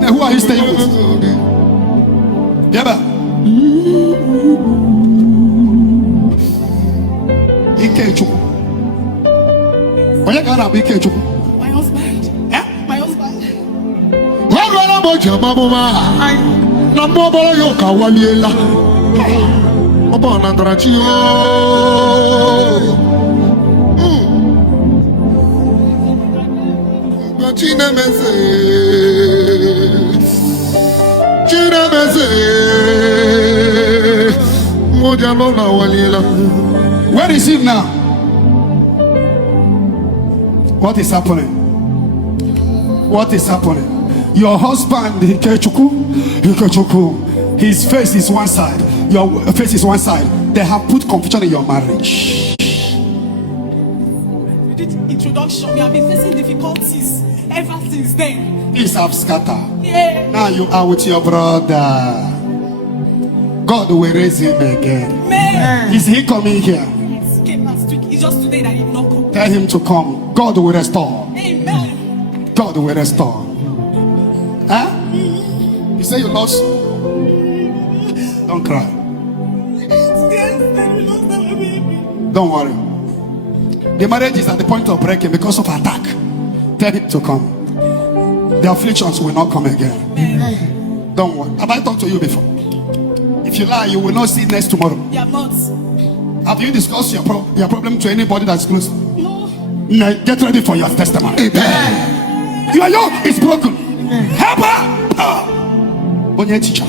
Now, who are you staying with? Yeah, my husband. Eh? My husband. Where is he now? What is happening? What is happening? Your husband, his face is one side. Your face is one side. They have put confusion in your marriage. We did introduction. We have been facing difficulties ever since then. Things have scattered. Yeah. Now you are with your brother. God will raise him again. Man. Is he coming here? He came last week. It's just today that he did not come. Tell him to come. God will restore. Amen. God will restore. Huh? You say you lost? Don't cry. Don't worry. The marriage is at the point of breaking because of attack. Tell him to come. The afflictions will not come again. Don't worry. Have I talked to you before? If you lie, you will not see next tomorrow. You have not. Have you discussed your problem to anybody that's close? No. No, get ready for your testimony. Your yoke is broken. Help her. Onye teacher.